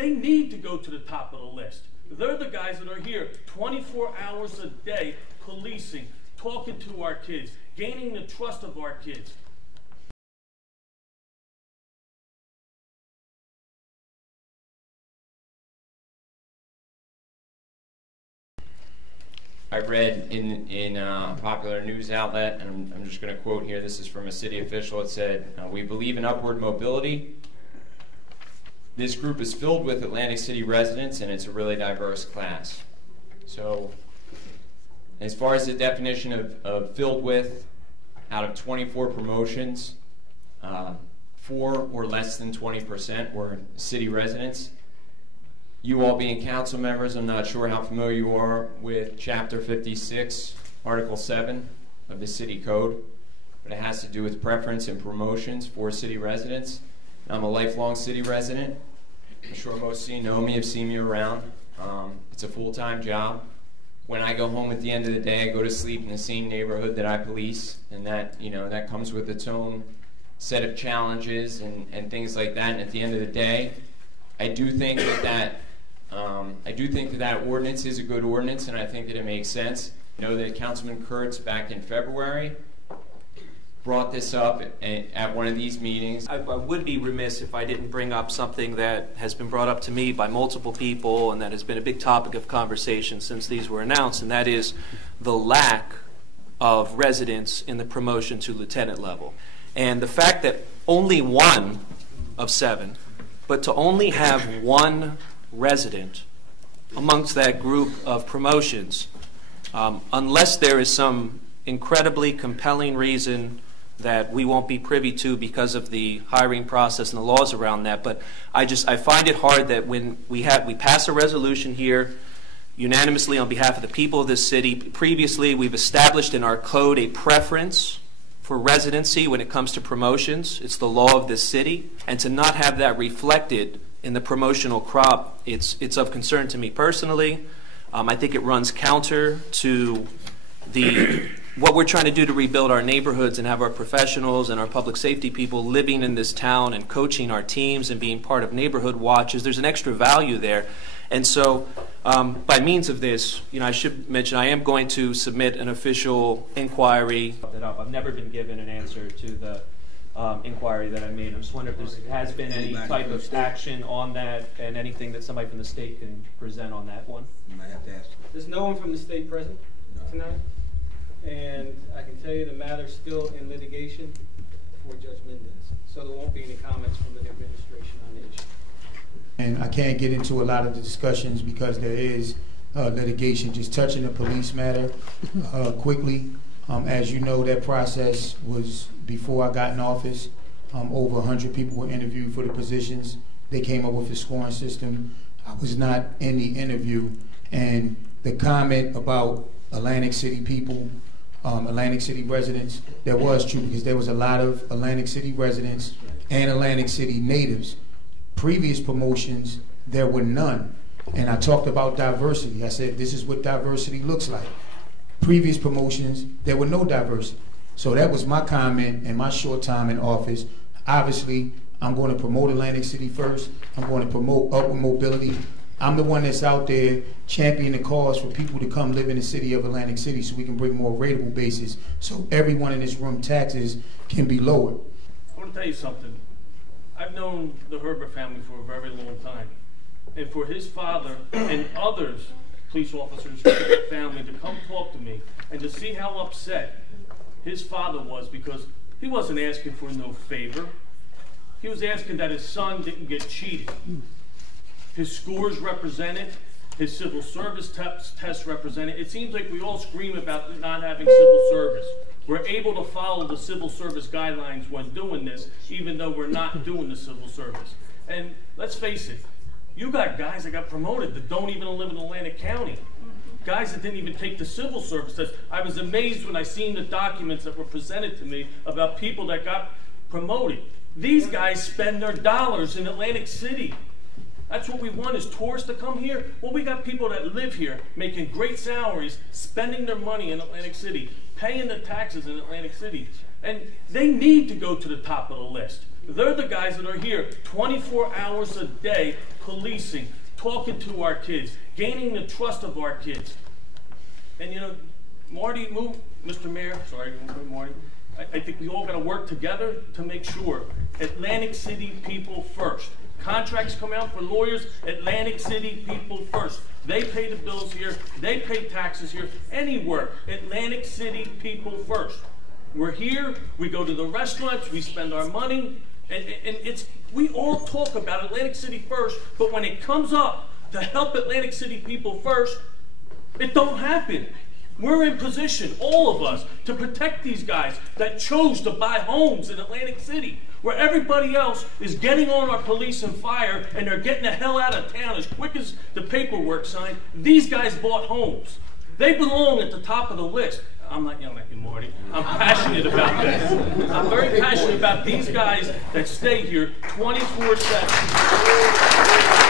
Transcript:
they need to go to the top of the list. They're the guys that are here 24 hours a day, policing, talking to our kids, gaining the trust of our kids. I read in a popular news outlet, and I'm just going to quote here, this is from a city official, it said, "We believe in upward mobility. This group is filled with Atlantic City residents, and it's a really diverse class." So, as far as the definition of filled with, out of 24 promotions, 4 or less than 20% were city residents. You all being council members, I'm not sure how familiar you are with Chapter 56, Article 7 of the City Code, but it has to do with preference and promotions for city residents. I'm a lifelong city resident. I'm sure most of you know me, have seen me around. It's a full-time job. When I go home at the end of the day, I go to sleep in the same neighborhood that I police, and that, that comes with its own set of challenges and things like that. And at the end of the day, I do think that that ordinance is a good ordinance, and I think that it makes sense. I know that Councilman Kurtz back in February brought this up at one of these meetings. I would be remiss if I didn't bring up something that has been brought up to me by multiple people and that has been a big topic of conversation since these were announced, and that is the lack of residents in the promotion to lieutenant level. And the fact that only 1 of 7, but to only have 1 resident amongst that group of promotions, unless there is some incredibly compelling reason that we won't be privy to because of the hiring process and the laws around that. But I find it hard that when we pass a resolution here unanimously on behalf of the people of this city. Previously, we've established in our code a preference for residency when it comes to promotions. It's the law of this city, and to not have that reflected in the promotional crop, it's of concern to me personally. I think it runs counter to what we're trying to do to rebuild our neighborhoods and have our professionals and our public safety people living in this town and coaching our teams and being part of neighborhood watches. There's an extra value there. And so by means of this, I should mention I am going to submit an official inquiry. I've never been given an answer to the inquiry that I made. I'm just wondering if there has been any type of action on that and anything that somebody from the state can present on that one. You might have to ask. There's no one from the state present tonight, and I can tell you the matter's still in litigation before Judge Mendez, so there won't be any comments from the administration on the issue. And I can't get into a lot of the discussions because there is litigation. Just touching the police matter quickly. As you know, that process was before I got in office. Over 100 people were interviewed for the positions. They came up with a scoring system. I was not in the interview. And the comment about Atlantic City people, Atlantic City residents, that was true because there was a lot of Atlantic City residents and Atlantic City natives. Previous promotions, there were none. And I talked about diversity. I said, this is what diversity looks like. Previous promotions, there were no diversity. So that was my comment in my short time in office. Obviously, I'm going to promote Atlantic City first. I'm going to promote upward mobility. I'm the one that's out there championing the cause for people to come live in the city of Atlantic City so we can bring more rateable bases so everyone in this room taxes can be lowered. I want to tell you something. I've known the Herbert family for a very long time. And for his father and others, police officers, family, to come talk to me and to see how upset his father was, because he wasn't asking for no favor. He was asking that his son didn't get cheated. His scores represented, his civil service tests represented. It seems like we all scream about not having civil service. We're able to follow the civil service guidelines when doing this, even though we're not doing the civil service. And let's face it, you got guys that got promoted that don't even live in Atlantic County. Guys that didn't even take the civil service test. I was amazed when I seen the documents that were presented to me about people that got promoted. These guys spend their dollars in Atlantic City. That's what we want, is tourists to come here. Well, we got people that live here making great salaries, spending their money in Atlantic City, paying the taxes in Atlantic City. And they need to go to the top of the list. They're the guys that are here 24 hours a day policing, talking to our kids, gaining the trust of our kids. And you know, Mr. Mayor, sorry, Marty, I think we all got to work together to make sure Atlantic City people first. Contracts come out for lawyers, Atlantic City people first. They pay the bills here, they pay taxes here, anywhere, Atlantic City people first. We're here, we go to the restaurants, we spend our money, and we all talk about Atlantic City first, but when it comes up to help Atlantic City people first, it don't happen. We're in position, all of us, to protect these guys that chose to buy homes in Atlantic City, where everybody else is getting on our police and fire and they're getting the hell out of town as quick as the paperwork signed. These guys bought homes. They belong at the top of the list. I'm not yelling at you, Marty. I'm passionate about this. I'm very passionate about these guys that stay here 24/7.